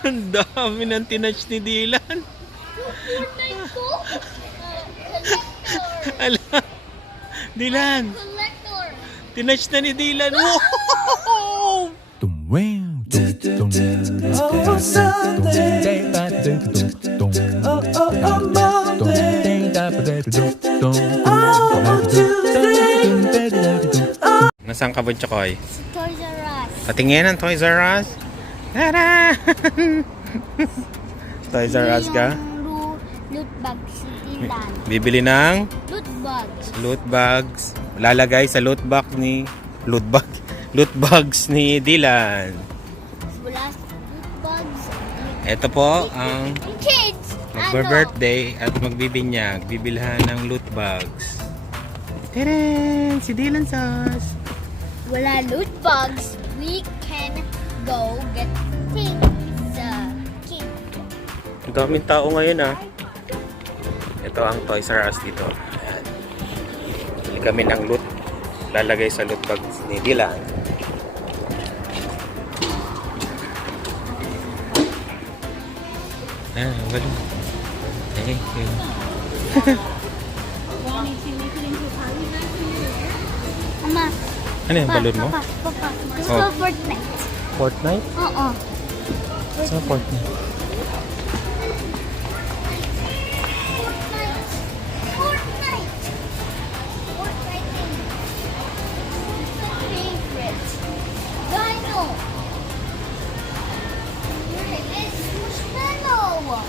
Ang dami ng tinatch ni Dylan. Fortnite ko? Collector. Ala, Dylan, Collector. tinatch na ni Dylan. Wow! Nasaan ka, Bunchokoy? Si Toys R Us. Patingin ang Toys R Us. Tara! Toys R Us ka? Yung loot bags si Dylan. Bibili ng Loot bags. loot bags. Lalagay sa loot bag ni loot bags ni Dylan. Wala loot bags. Ito po ang Yung kids. magbe-birthday at magbibinyag. Bibilhan ng loot bags. Tadaan! Si Dylan Sauce. Wala loot bags. We can go get things. Kids. Ang daming tao ngayon ah. Ito ang Toys R Us dito. Ayan. Bili kami ng loot. Lalagay sa loot bags ni Dylan. Wala. Thank you. Mama. Ano yung balon mo? Papa. Gusto Oh. ko Fortnite. Fortnite? Oo. Saan Fortnite? Fortnite. Fortnite. Fortnite. Who's my favorite? Dino. It's Marshmallow.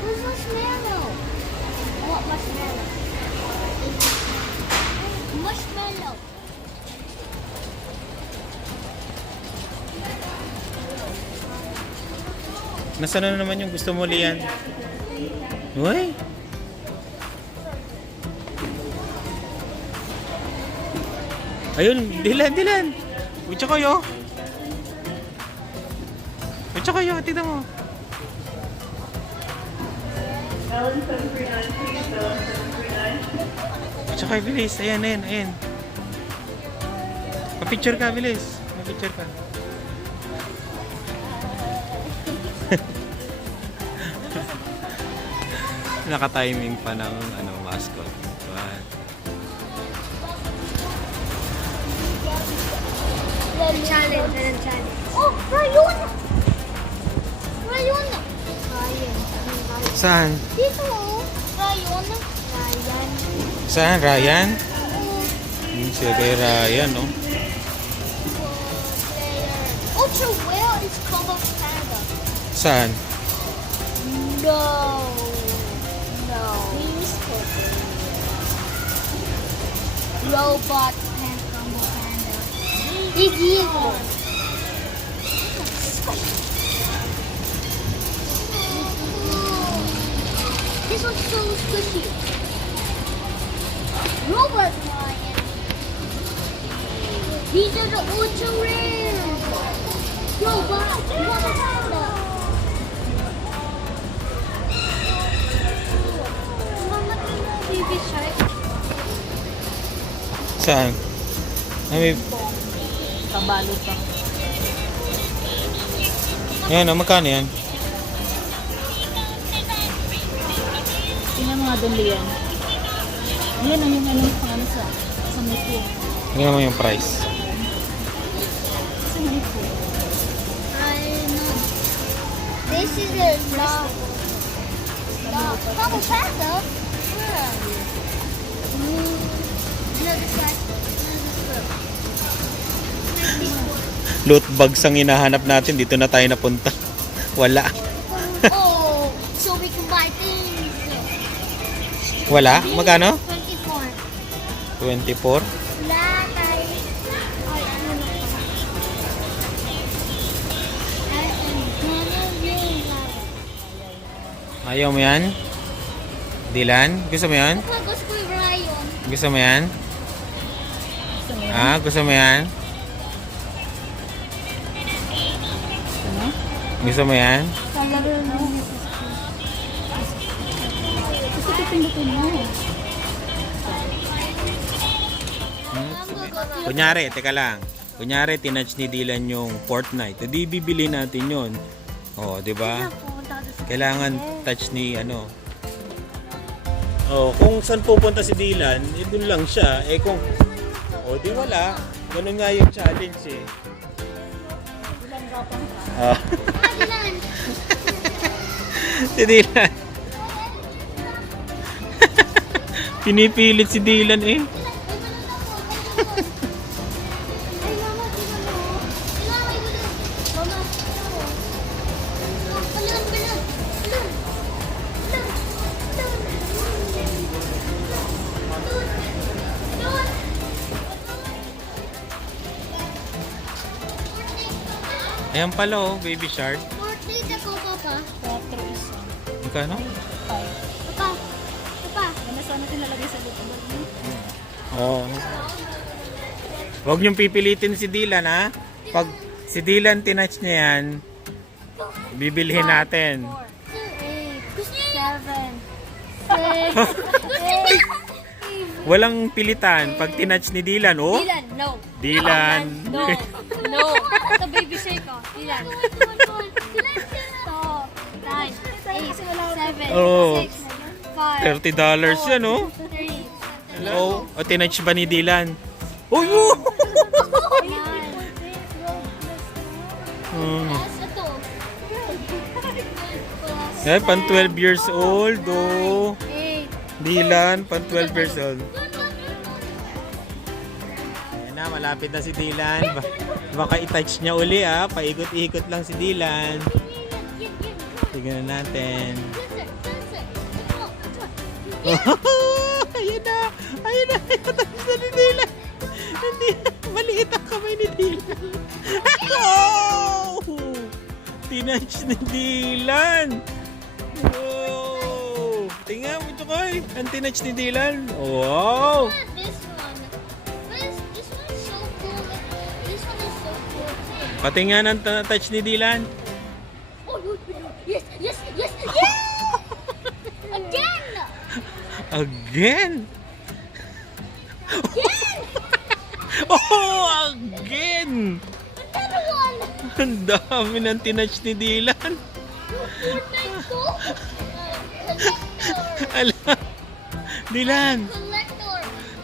Who's Marshmallow? I want Marshmallow. Marshmallow. Nasaan na naman yung gusto mo, Lian? Uy! Ayun, Dylan! Ucha kayo! Ucha kayo, tignan mo. Ucha kayo, bilis. Ayan. Pa-picture ka, bilis. Pa-picture ka. Naka-timing pa ng mascot. Diba? Challenge. Oh, Rayon! Rayon! Saan? Dito, oh. Rayon. Ryan. Saan? Ryan? Oh, Siya kay Ryan, no? player. Ultra Whale is Combo Canada. Saan? No. Wings Robot and Combo Panda. Big Eagle. This one's so squishy. Robot Lion. These are the ultra rares. Robot Panda. Mama, baby shark. Saan? Ay, may... Kabalo pa. Ayan, magkano yan? Tingnan mo nga doon, Lian. Ayan ang yung pangano sa may po. Tingnan mo yung price. Sa may po. I know. This is a dog. Papa Panda? Where? Another side. Loot bags ang hinahanap natin. Dito na tayo napunta. Wala. Oh, so we can buy things. Wala? Magkano? 24. 24? Wala tayo. Ay, ano na pa? Ayaw mo yan? Dylan? Gusto mo yan? Gusto ko yung Ryan. Gusto mo yan? Ah, gusto mo yan? Ano? Gusto mo yan? Kalaro na. Gusto ko pindutin mo. Kunyari, teka lang. Kunyari, tinatch ni Dylan yung Fortnite. Hindi bibili natin yon. Oh, di ba? Pupunta ka doon sa Kailangan touch ni ano. Oh, kung saan pupunta si Dylan, eh, dun lang siya. Eh kung di wala. Ganun nga yung challenge eh. Ilan daw pang Ah, Dylan. si Dylan. Pinipilit si Dylan eh. Ay, mama, tingnan mo. Tingnan mo, tingnan mo. Mama, tingnan mo. Balon, balon. Balon. Balon. Ayan pala oh, baby shark. Portrait ako, Papa. 4 isa. Magkano? 5. Papa. Papa. Ano sana tinalagay sa loob mo? Oo. Huwag niyong pipilitin si Dylan ha. Pag si Dylan tinouch niya yan, bibilhin natin. 7. 6. Walang pilitan. Pag tinouch ni Dylan, oh. Dylan, no. Dylan. No. No. Ito baby shake ko. Dylan. Ito. 9, 8, 7, Oh. 6, 5, $30 yan, oh. 3, Hello? O tinouch ba ni Dylan? Oh, yun! 9. Ito. Eh, pan 12 years old, oh. 8. Dylan, pan 12 years old. Ayan na, malapit na si Dylan. Baka i-touch niya uli, ah. Paikot-ikot lang si Dylan. Tignan natin. Ayan na! Ayan na! Touch na ni Dylan! Hindi, maliit ang kamay ni Dylan. Oh! Tinouch ni Dylan! Wow! Tingnan mo ito koy! Ang tinouch ni Dylan! Wow! This one. This one is so cool. This one is so cool. Patingnan ang touch ni Dylan. Oh, yes, yes, yes, yes! Again! Again! Again! Oh! Again! Another one! Ang dami ng tinouch ni Dylan. Fortnite ko? Collector! Ala! Dylan! Collector!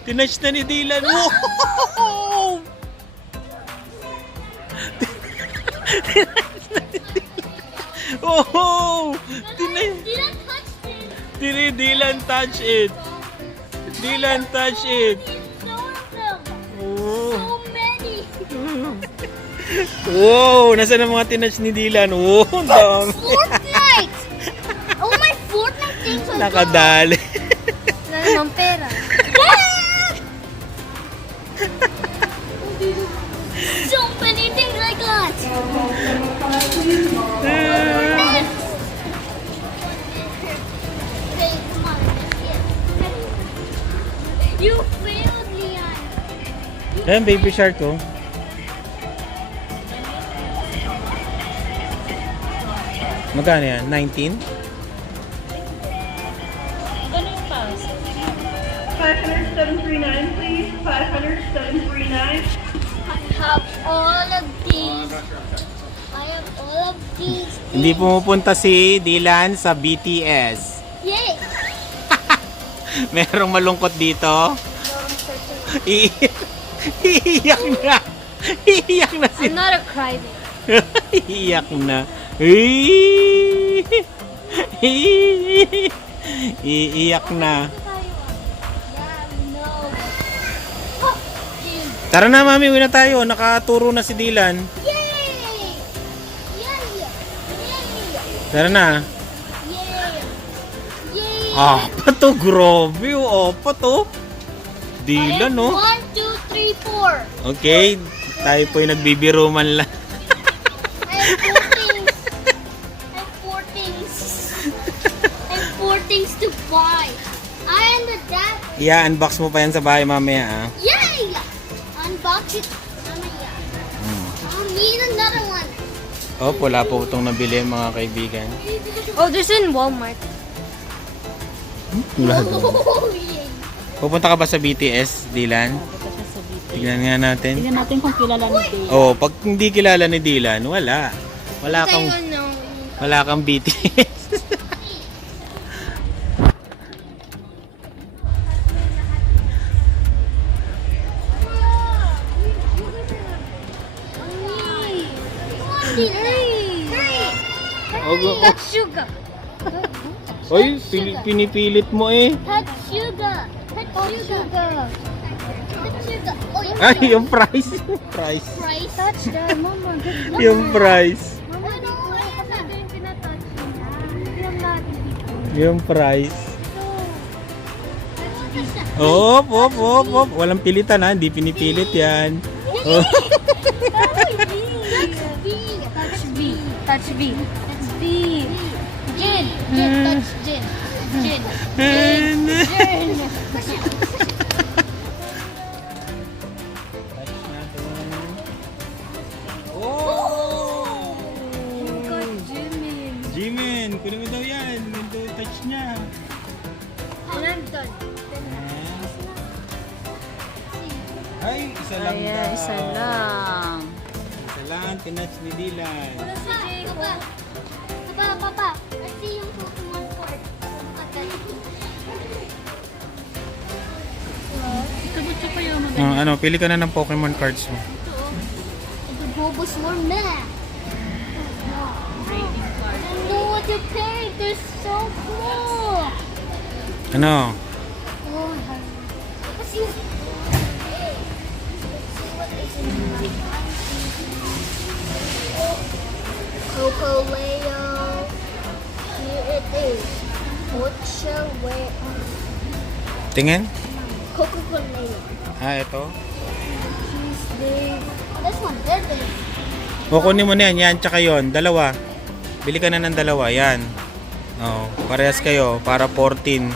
Tinouch na ni Dylan. Wow! Oh! Dylan touched it! Dylan touch it. Dylan touch it. He's so of them! Oh. So many! Wow! Nasaan ang mga tinouch ni Dylan? Wow! Ang dami. Fortnite! Oh, my Fortnite things are Nakadali. Wala namang pera. So many things I got! Hey, come on, let's get it. You failed, Leon! Ayan, baby shark ko. Magkano yan? 19? Ano yung pass? 50739, please. 50739. I have all of these. I have all of these. Hindi pumupunta si Dylan sa BTS. Yay! Merong malungkot dito. Iiyak na. Iiyak na si I'm not a crybaby. Iiyak na. Iiyak na. Tara na, mami, uwi na tayo. Nakaturo na si Dylan. Yay! Yay! Yay! Tara na. Yay! Yay! Apat to, grabe. Apat to. Dylan, no? 1, 2, 3, 4. Okay, tayo po'y nagbibiro man lang. I have 4 things. I have 4 things. I have 4 things to buy. I am the dad. I-unbox mo pa yan sa bahay mamaya, ah. Yay! Unbox it. Mamaya. I need another one. Oh, wala po itong nabili, mga kaibigan. Oh, this in Walmart. Wala doon. Oh, yay. Pupunta ka ba sa BTS, Dylan? Ito siya sa dito. Tignan nga natin. Tingnan natin kung kilala ni Dave. Oh, pag hindi kilala ni Dylan, wala. Wala kang... Tayo, no. Wala kang BTS. That's sugar. Oy, pinipilit mo eh. That's sugar. That's sugar. That's sugar. Oh, yung Ay, yung price. Price. price. Touch that, mama. Yung price. Mama, ano yung pinatouch niya? Yung natin. Yung price. Op, op, op, op. Walang pilitan ha. Hindi pinipilit yan. Oh. Touch B. Touch B. That's B. Jin. Jin. Touch Jin. Jin. Jin. Jin. Oh! Jimin. Jimin, kunin mo daw yan. Ito touch niya. And I'm done. Ay, isa lang Ayan, daw. isa lang. Isa lang, tinouch ni Dylan. Papa, kasi yung Pokemon card. Ikabutso ko yung mga. Ano, pili ka na ng Pokemon cards mo. The Bulbasaur map. Trading card. I know what to pick. They're so cool. Ano? Oh, let's see. What is in my Coco Leo. Here it is. Ultra Rare. Tingin? Coco Leo. Ah, ito. She's big. This one, they're big. Kukunin mo na yan, yan, tsaka yun. Dalawa. Bili ka na ng dalawa, yan. Oh, parehas kayo, para 14.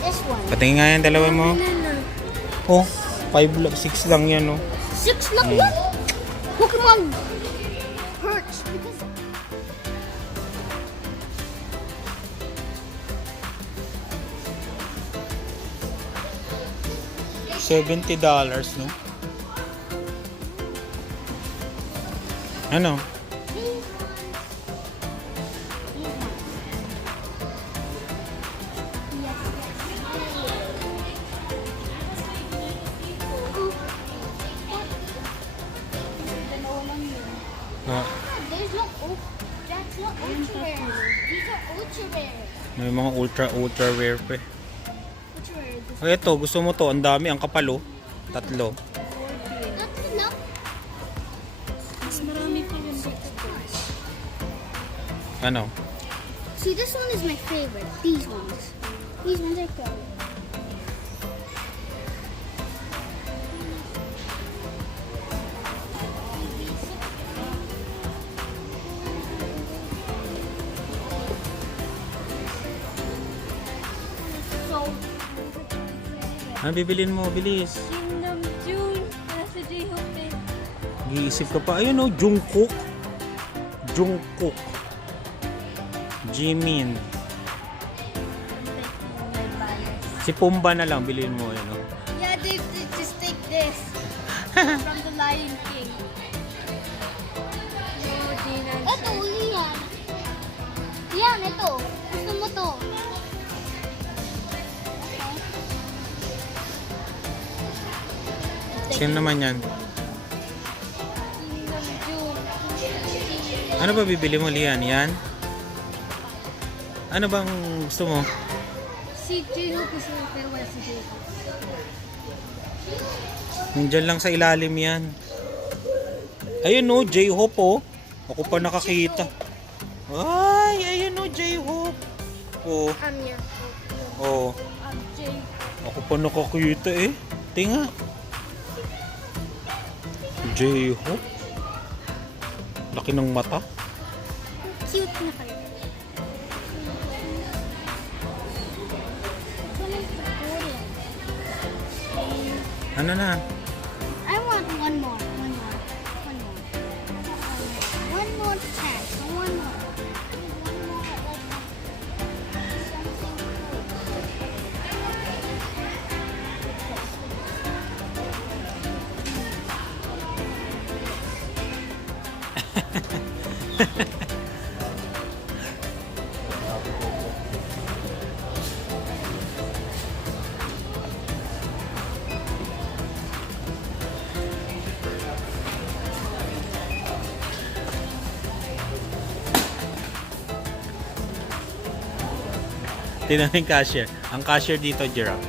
This one. Patingin nga yan, dalawa mo. Oh, 5 lang, 6 lang yan, oh. 6 lang yan. Pokemon hurts because $70, no? Ano? Ah, There's no that's not ultra rare. These are ultra rare. may mga ultra rare pa eh. Ultra rare. This Oh, ito, gusto mo to, ang dami, ang kapal, oh. 3. that's enough. Mas marami pa yung Ano? See, this one is my favorite. These ones. These ones are good. So, Ano bibilin mo? Bilis. Kingdom June. Nasa J-Hope eh. Giisip ka pa. Ayun, oh, Jungkook. Jungkook. Jimin. Si Pumba na lang, bilhin mo. Ayun, oh. Yeah, they just take this from the Lion King. Ito, uli yan. Yan, ito. Gusto mo to. Sino naman yan? Ano ba bibili mo, Lian? Yan? Ano bang gusto mo? Si J-Hope is yung pero wala si J-Hope. Nandyan lang sa ilalim yan. Ayun, oh, J-Hope, oh. Ako pa nakakita. Ay, ayun, oh, J-Hope. Oh, Yeah. oh. J. Ako pa nakakita, eh. Tinga. J-Hope. Laki ng mata. Cute na kayo. Ano na? I want one more. One more tag. One more. One more like something cool. Tingnan mo yung cashier. Ang cashier dito, giraffe.